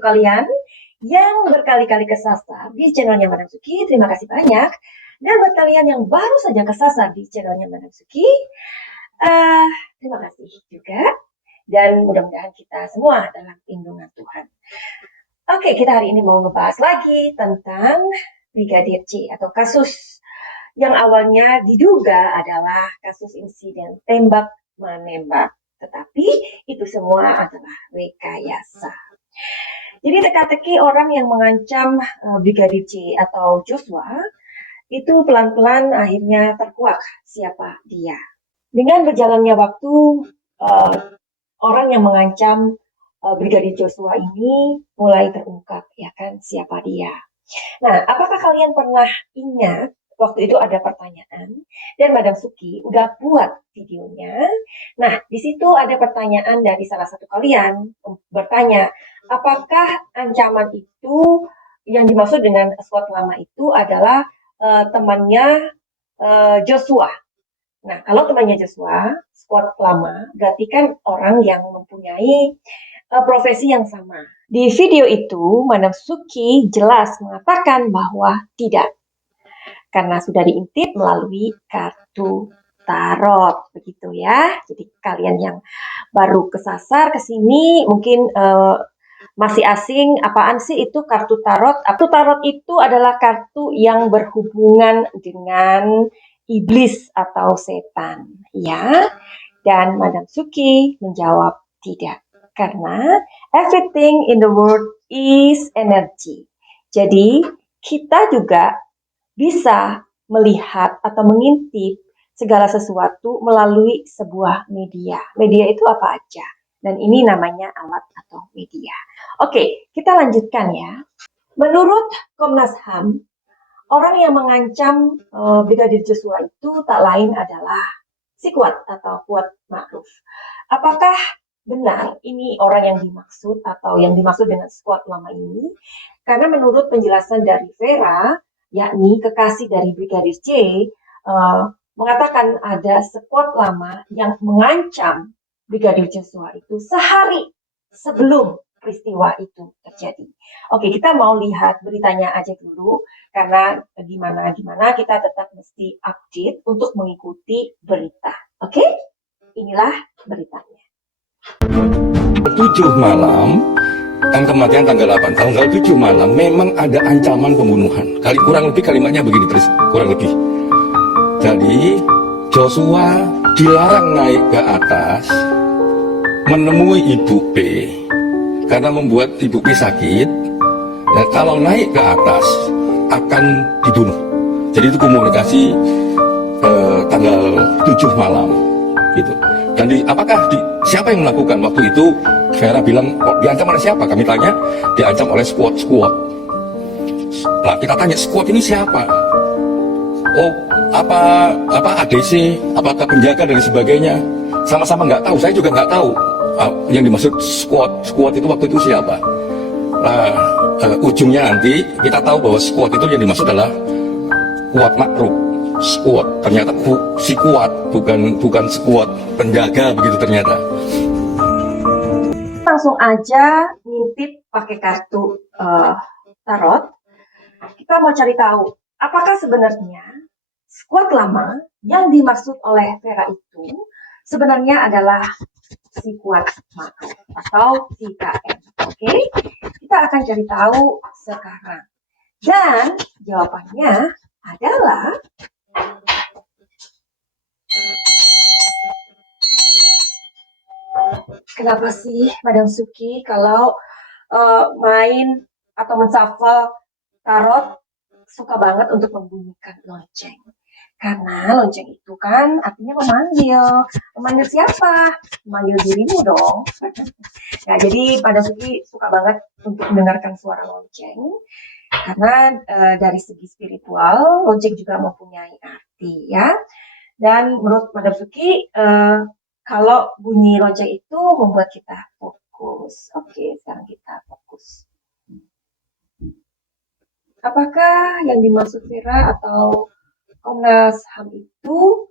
kalian yang berkali-kali kesasar di channelnya Madam Suki, terima kasih banyak. Dan buat kalian yang baru saja kesasar di channelnya Madam Suki, terima kasih juga. Dan mudah-mudahan kita semua dalam lindungan Tuhan. Oke, kita hari ini mau ngebahas lagi tentang Brigadir J atau kasus yang awalnya diduga adalah kasus insiden tembak-menembak. Tetapi itu semua adalah rekayasa. Jadi teka-teki orang yang mengancam Brigadir J atau Joshua itu pelan-pelan akhirnya terkuak siapa dia. Dengan berjalannya waktu, orang yang mengancam Brigadir Joshua ini mulai terungkap, ya kan, siapa dia. Nah, apakah kalian pernah ingat waktu itu ada pertanyaan dan Madam Suki udah buat videonya. Nah, di situ ada pertanyaan dari salah satu kalian bertanya, apakah ancaman itu yang dimaksud dengan squad lama itu adalah temannya Joshua. Nah, kalau temannya Joshua, squad lama, berarti kan orang yang mempunyai profesi yang sama. Di video itu, Madam Suki jelas mengatakan bahwa tidak. Karena sudah diintip melalui kartu tarot, begitu ya. Jadi kalian yang baru kesasar ke sini mungkin masih asing, apaan sih itu kartu tarot? Kartu tarot itu adalah kartu yang berhubungan dengan iblis atau setan, ya. Dan Madam Suki menjawab tidak, karena everything in the world is energy. Jadi kita juga bisa melihat atau mengintip segala sesuatu melalui sebuah media. Media itu apa aja? Dan ini namanya alat atau media. Oke, kita lanjutkan ya. Menurut Komnas HAM, orang yang mengancam Brigadir Joshua itu tak lain adalah si Kuat atau Kuat Ma'ruf. Apakah benar ini orang yang dimaksud atau yang dimaksud dengan squad lama ini? Karena menurut penjelasan dari Vera, yakni kekasih dari Brigadir J, mengatakan ada squad lama yang mengancam Brigadir Joshua itu sehari sebelum peristiwa itu terjadi. Oke, kita mau lihat beritanya aja dulu, karena gimana kita tetap mesti update untuk mengikuti berita. Oke, inilah beritanya. 7 malam, kan kematian tanggal 8, tanggal 7 malam memang ada ancaman pembunuhan. Kurang lebih kalimatnya begini, kurang lebih. Jadi Joshua dilarang naik ke atas menemui Ibu P karena membuat Ibu P sakit. Dan kalau naik ke atas akan dibunuh. Jadi itu komunikasi tanggal 7 malam gitu. Dan siapa yang melakukan waktu itu? Vera bilang, diancam oleh siapa? Kami tanya, diancam oleh squad. Nah, kita tanya, squad ini siapa? Oh, apa ADC, apakah penjaga dan sebagainya? Sama-sama nggak tahu, saya juga nggak tahu yang dimaksud squad itu waktu itu siapa. Nah, ujungnya nanti kita tahu bahwa squad itu yang dimaksud adalah Kuat Ma'ruf. Squad, ternyata si Kuat, bukan squad penjaga begitu ternyata. Langsung aja ngintip pakai kartu tarot. Kita mau cari tahu apakah sebenarnya squad lama yang dimaksud oleh Vera itu sebenarnya adalah si Kuat Ma'ruf atau si KM. Oke, kita akan cari tahu sekarang. Dan jawabannya adalah kenapa sih Madam Suki kalau main atau menshuffle tarot suka banget untuk membunyikan lonceng? Karena lonceng itu kan artinya memanggil. Memanggil siapa? Memanggil dirimu dong. Nah, jadi Madam Suki suka banget untuk mendengarkan suara lonceng. Karena dari segi spiritual, lonceng juga mempunyai arti ya. Dan menurut Madam Suki, kalau bunyi lonceng itu membuat kita fokus. Oke, sekarang kita fokus. Apakah yang dimaksud Vera atau Komnas HAM itu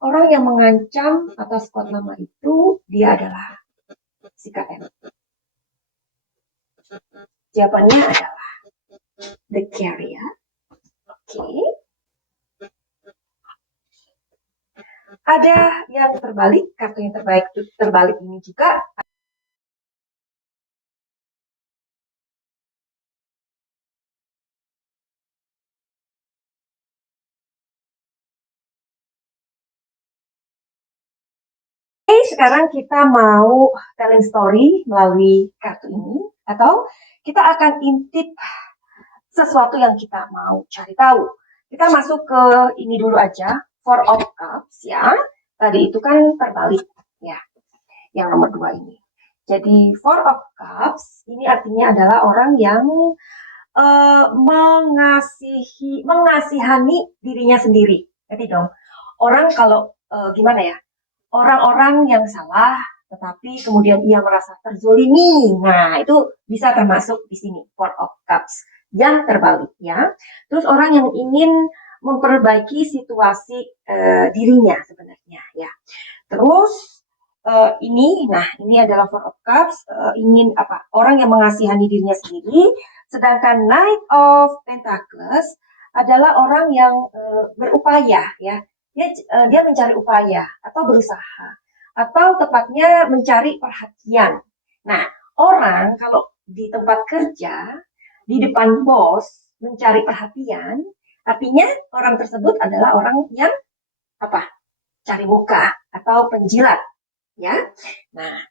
orang yang mengancam atas squad lama itu dia adalah si KM? Jawabannya adalah the carrier. Oke. Ada yang terbalik, kartu yang terbalik ini juga sekarang kita mau telling story melalui kartu ini, atau kita akan intip sesuatu yang kita mau cari tahu. Kita masuk ke ini dulu aja, Four of Cups ya. Tadi itu kan terbalik ya, yang nomor 2 ini. Jadi Four of Cups ini artinya adalah orang yang mengasihani dirinya sendiri. Jadi dong, orang kalau gimana ya? Orang-orang yang salah, tetapi kemudian ia merasa terzolimi. Nah, itu bisa termasuk di sini, Four of Cups yang terbalik ya. Terus orang yang ingin memperbaiki situasi dirinya sebenarnya ya. Terus ini adalah Four of Cups, ingin apa? Orang yang mengasihani dirinya sendiri. Sedangkan Knight of Pentacles adalah orang yang berupaya ya. Dia mencari upaya atau berusaha, atau tepatnya mencari perhatian. Nah, orang kalau di tempat kerja, di depan bos, mencari perhatian, artinya orang tersebut adalah orang yang apa? Cari muka atau penjilat, ya. Nah,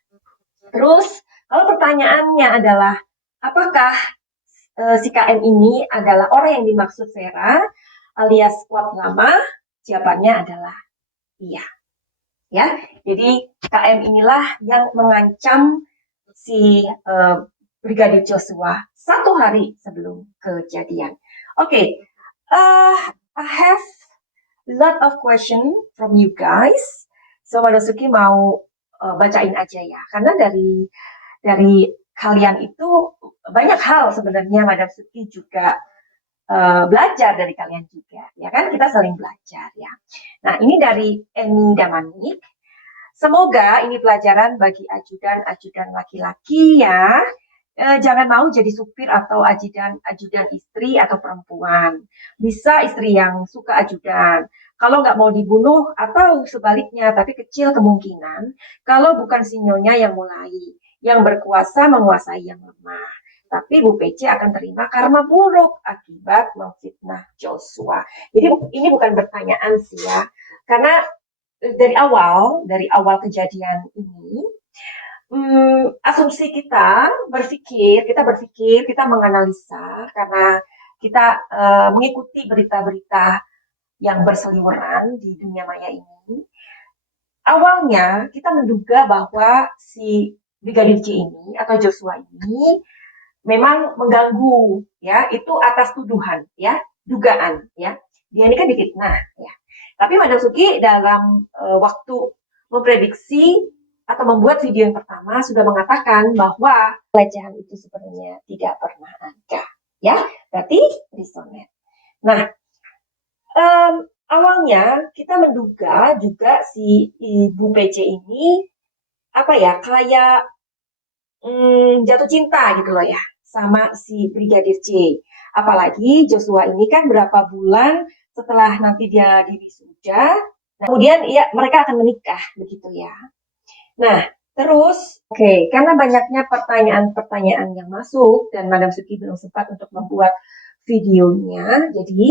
terus kalau pertanyaannya adalah apakah si KM ini adalah orang yang dimaksud Vera alias kuat lama? Jawabannya adalah iya. Ya, jadi KM inilah yang mengancam si Brigadir Joshua 1 hari sebelum kejadian. Oke, I have lot of question from you guys. So Madam Suki mau bacain aja ya, karena dari kalian itu banyak hal sebenarnya Madam Suki juga belajar dari kalian juga, ya kan? Kita saling belajar ya. Nah, ini dari Eni Damanik. Semoga ini pelajaran bagi ajudan laki-laki ya. Jangan mau jadi supir atau ajudan istri atau perempuan. Bisa istri yang suka ajudan. Kalau nggak mau dibunuh atau sebaliknya, tapi kecil kemungkinan kalau bukan si nyonya yang mulai. Yang berkuasa menguasai yang lemah. Tapi Bu PC akan terima karma buruk akibat memfitnah Joshua. Jadi ini bukan pertanyaan sih ya. Karena dari awal kejadian ini, asumsi kita berpikir, kita menganalisa karena kita mengikuti berita-berita yang berseliweran di dunia maya ini. Awalnya kita menduga bahwa si Brigadir J ini atau Joshua ini memang mengganggu ya, itu atas tuduhan ya, dugaan ya. Dia ini kan difitnah ya. Tapi Madam Suki dalam waktu memprediksi atau membuat video yang pertama sudah mengatakan bahwa pelecehan itu sebenarnya tidak pernah ada ya. Berarti resonate. Nah, awalnya kita menduga juga si Ibu PC ini apa ya, kayak jatuh cinta gitu loh ya sama si Brigadir J. Apalagi Joshua ini kan berapa bulan setelah nanti dia diwisuda, kemudian ya mereka akan menikah begitu ya. Nah, terus karena banyaknya pertanyaan-pertanyaan yang masuk dan Madam Suki belum sempat untuk membuat videonya, jadi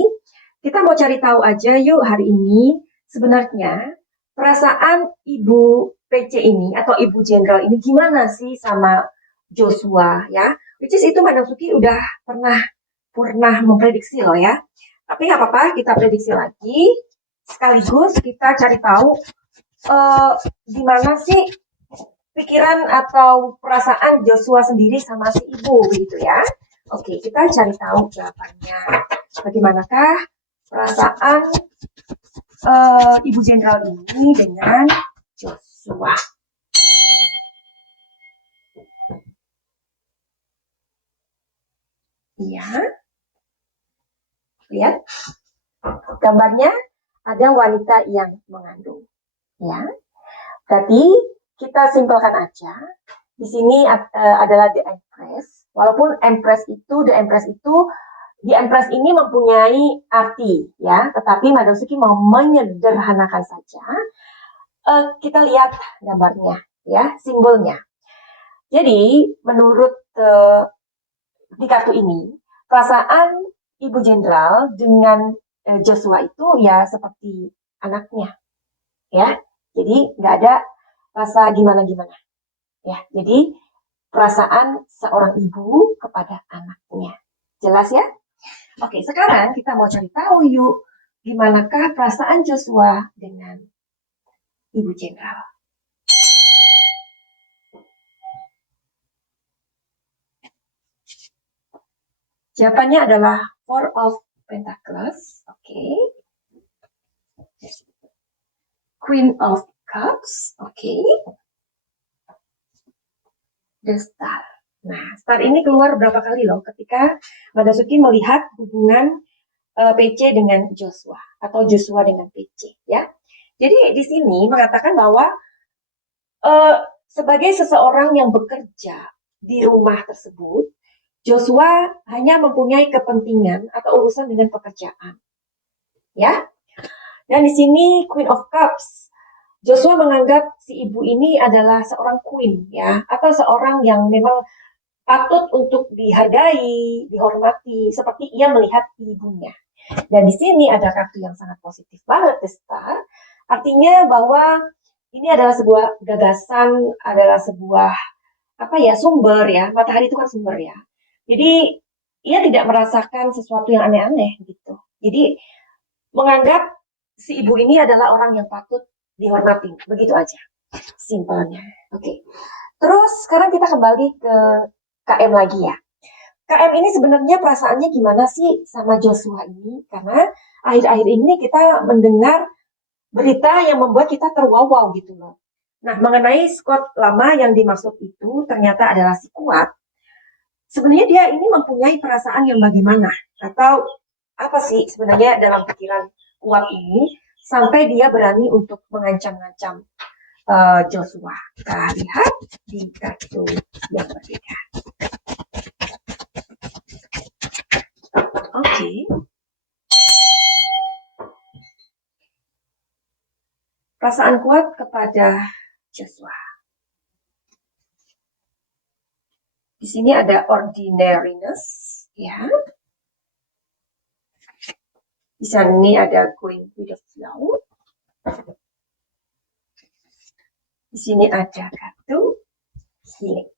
kita mau cari tahu aja yuk hari ini sebenarnya perasaan Ibu PC ini atau Ibu Jenderal ini gimana sih sama Joshua ya, which is itu Madam Suki udah pernah memprediksi loh ya. Tapi nggak apa-apa, kita prediksi lagi sekaligus kita cari tahu gimana sih pikiran atau perasaan Joshua sendiri sama si ibu gitu ya. Oke, kita cari tahu jawabannya. Bagaimanakah perasaan Ibu Jenderal ini dengan Joshua? Iya. Lihat. Gambarnya ada wanita yang mengandung. Ya. Berarti kita simpelkan aja. Di sini adalah the Empress. Walaupun The Empress itu, The Empress ini mempunyai arti, ya, tetapi Madam Suki mau menyederhanakan saja. Kita lihat gambarnya, ya, simbolnya. Jadi, menurut di kartu ini, perasaan Ibu Jenderal dengan Joshua itu ya seperti anaknya, ya. Jadi nggak ada rasa gimana-gimana, ya. Jadi perasaan seorang ibu kepada anaknya, jelas ya? Oke, sekarang kita mau cari tahu yuk, gimanakah perasaan Joshua dengan Ibu Jenderal. Jawabannya adalah Four of Pentacles, oke. Queen of Cups, oke. The Star. Nah, Star ini keluar berapa kali loh ketika Madam Suki melihat hubungan PC dengan Joshua atau Joshua dengan PC, ya. Jadi di sini mengatakan bahwa sebagai seseorang yang bekerja di rumah tersebut, Joshua hanya mempunyai kepentingan atau urusan dengan pekerjaan, ya. Dan di sini Queen of Cups, Joshua menganggap si ibu ini adalah seorang queen, ya, atau seorang yang memang patut untuk dihargai, dihormati, seperti ia melihat ibunya. Dan di sini ada kartu yang sangat positif banget, The Star. Artinya bahwa ini adalah sebuah gagasan, adalah sebuah sumber, ya. Matahari itu kan sumber, ya. Jadi ia tidak merasakan sesuatu yang aneh-aneh gitu. Jadi menganggap si ibu ini adalah orang yang patut dihormati, begitu aja simpelnya. Oke. Terus sekarang kita kembali ke KM lagi, ya. KM ini sebenarnya perasaannya gimana sih sama Joshua ini? Karena akhir-akhir ini kita mendengar berita yang membuat kita terwaw gitu loh. Nah, mengenai squad lama yang dimaksud itu ternyata adalah si Kuat. Sebenarnya dia ini mempunyai perasaan yang bagaimana? Atau apa sih sebenarnya dalam pikiran Kuat ini sampai dia berani untuk mengancam-ngancam Joshua. Kita lihat di kartu yang berbeda. Oke. Perasaan Kuat kepada Joshua. Di sini ada ordinariness, ya. Di sini ada going with the flow. Di sini ada kartu healing.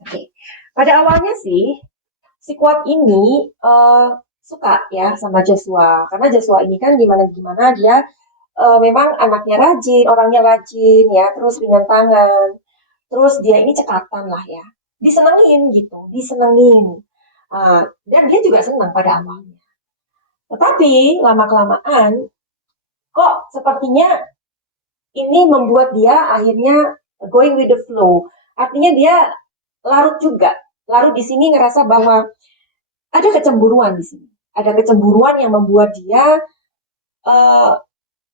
Oke. Pada awalnya sih, si Kuat ini suka ya sama Joshua. Karena Joshua ini kan gimana-gimana dia memang anaknya rajin, orangnya rajin ya, terus ringan tangan. Terus dia ini cekatan lah ya. Disenengin gitu, disenengin. Dan dia juga senang pada awalnya. Tetapi lama-kelamaan kok sepertinya ini membuat dia akhirnya going with the flow. Artinya dia larut juga. Larut di sini ngerasa bahwa ada kecemburuan di sini. Ada kecemburuan yang membuat dia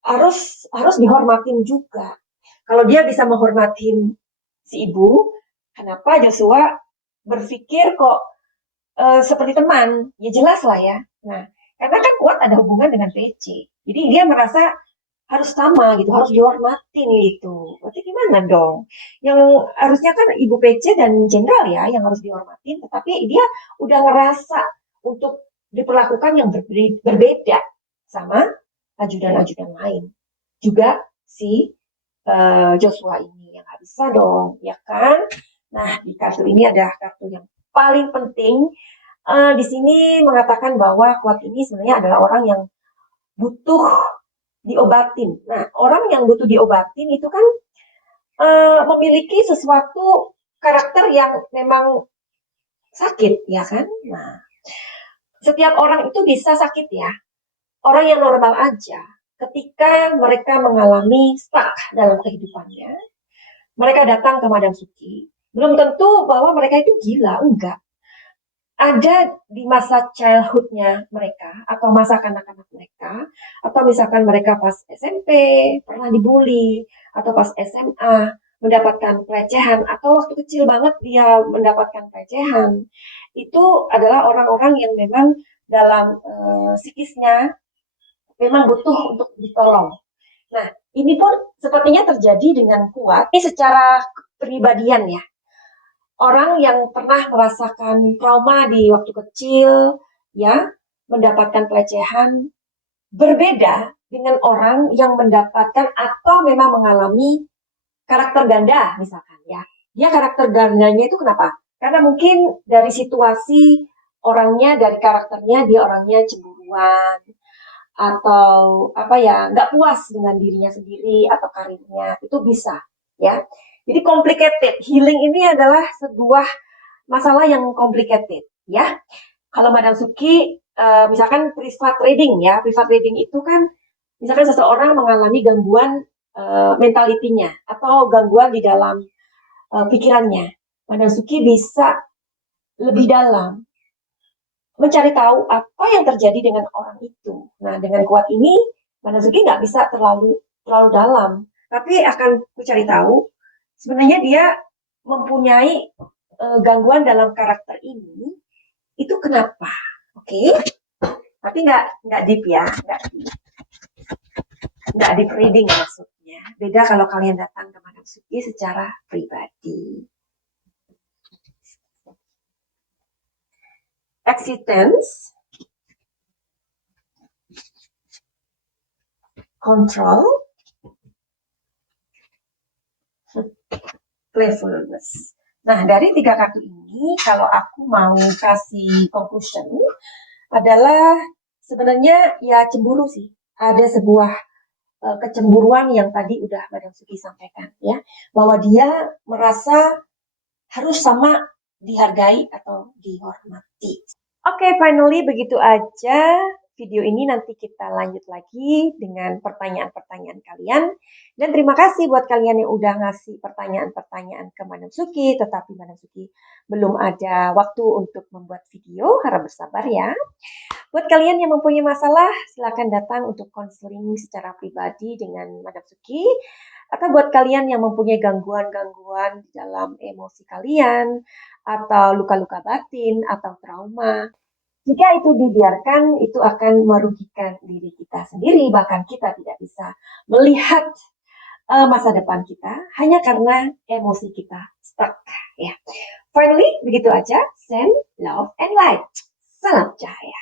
harus dihormatin juga. Kalau dia bisa menghormatin si ibu, kenapa Joshua berpikir kok seperti teman? Ya jelas lah ya. Nah, karena kan Kuat ada hubungan dengan PC. Jadi dia merasa harus sama gitu, harus dihormatin gitu. Berarti gimana dong? Yang harusnya kan ibu PC dan jenderal ya yang harus dihormatin, tetapi dia udah ngerasa untuk diperlakukan yang berbeda sama ajudan-ajudan lain. Juga si Joshua ini yang nggak bisa dong, ya kan? Nah, di kartu ini ada kartu yang paling penting. Di sini mengatakan bahwa Kuat ini sebenarnya adalah orang yang butuh diobatin. Nah, orang yang butuh diobatin itu kan memiliki sesuatu karakter yang memang sakit, ya kan? Nah, setiap orang itu bisa sakit ya. Orang yang normal aja, ketika mereka mengalami stuck dalam kehidupannya, mereka datang ke Madam Suki, belum tentu bahwa mereka itu gila, enggak. Ada di masa childhood-nya mereka, atau masa kanak-kanak mereka, atau misalkan mereka pas SMP, pernah dibully, atau pas SMA, mendapatkan pelecehan atau waktu kecil banget dia mendapatkan pelecehan, itu adalah orang-orang yang memang dalam psikisnya memang butuh untuk ditolong. Nah, ini pun sepertinya terjadi dengan kuat. Ini secara kepribadian ya. Orang yang pernah merasakan trauma di waktu kecil, ya, mendapatkan pelecehan, berbeda dengan orang yang mendapatkan atau memang mengalami karakter ganda, misalkan ya. Dia karakter gandanya itu kenapa? Karena mungkin dari situasi orangnya, dari karakternya, dia orangnya cemburuan, atau apa ya, nggak puas dengan dirinya sendiri atau karirnya, itu bisa ya. Jadi complicated. Healing ini adalah sebuah masalah yang complicated ya. Kalau Madam Suki misalkan privat reading ya, privat reading itu kan misalkan seseorang mengalami gangguan mentalitinya atau gangguan di dalam pikirannya. Madam Suki bisa lebih dalam mencari tahu apa yang terjadi dengan orang itu. Nah, dengan kuat ini, Manazuki nggak bisa terlalu dalam, tapi akan mencari tahu sebenarnya dia mempunyai gangguan dalam karakter ini, itu kenapa? Oke, tapi nggak deep ya, nggak deep reading maksudnya. Beda kalau kalian datang ke Manazuki secara pribadi. Acceptance, control, playfulness. Nah, dari 3 kartu ini, kalau aku mau kasih conclusion, adalah sebenarnya ya cemburu sih. Ada sebuah kecemburuan yang tadi udah Madam Suki sampaikan ya, bahwa dia merasa harus sama dihargai atau dihormati. Oke, finally begitu aja video ini. Nanti kita lanjut lagi dengan pertanyaan-pertanyaan kalian. Dan terima kasih buat kalian yang udah ngasih pertanyaan-pertanyaan ke Madam Suki, tetapi Madam Suki belum ada waktu untuk membuat video. Harap bersabar ya. Buat kalian yang mempunyai masalah, silakan datang untuk konseling secara pribadi dengan Madam Suki. Atau buat kalian yang mempunyai gangguan-gangguan di dalam emosi kalian, atau luka-luka batin, atau trauma, jika itu dibiarkan, itu akan merugikan diri kita sendiri, bahkan kita tidak bisa melihat masa depan kita hanya karena emosi kita stuck. Ya. Finally, begitu aja. Send love and light. Salam cahaya.